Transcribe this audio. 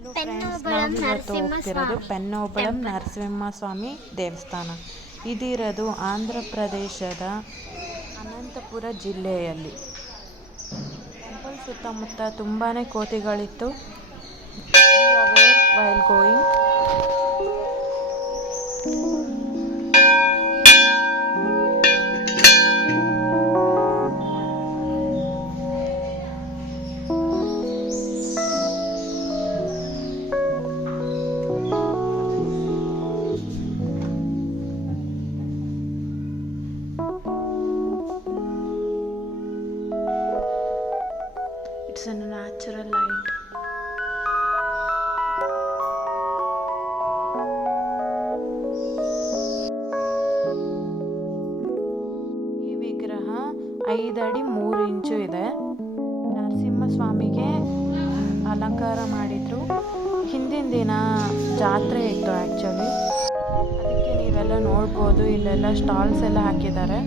Hello friends, ನಾವಿವತ್ತು ಹೋಗ್ತಿರೋದು ಪೆನ್ನೋಬಳಂ ನರಸಿಂಹಸ್ವಾಮಿ ದೇವಸ್ಥಾನ. ಇದಿರೋದು ಆಂಧ್ರ ಪ್ರದೇಶದ ಅನಂತಪುರ ಜಿಲ್ಲೆಯಲ್ಲಿ. ಟೆಂಪಲ್ ಸುತ್ತಮುತ್ತ ತುಂಬಾ ಕೋತಿಗಳಿತ್ತು. While going It's a natural light. ಈ ವಿಗ್ರಹ 5 ಅಡಿ 3 ಇಂಚು ಇದೆ. ನರಸಿಂಹಸ್ವಾಮಿಗೆ ಅಲಂಕಾರ ಮಾಡಿದ್ರು. ಹಿಂದಿನ ದಿನ ಜಾತ್ರೆ ಇತ್ತು ಆ್ಯಕ್ಚುಲಿ. ಅದಕ್ಕೆ ನೀವೆಲ್ಲ ನೋಡ್ಬೋದು, ಇಲ್ಲೆಲ್ಲ ಸ್ಟಾಲ್ಸ್ ಎಲ್ಲ ಹಾಕಿದ್ದಾರೆ.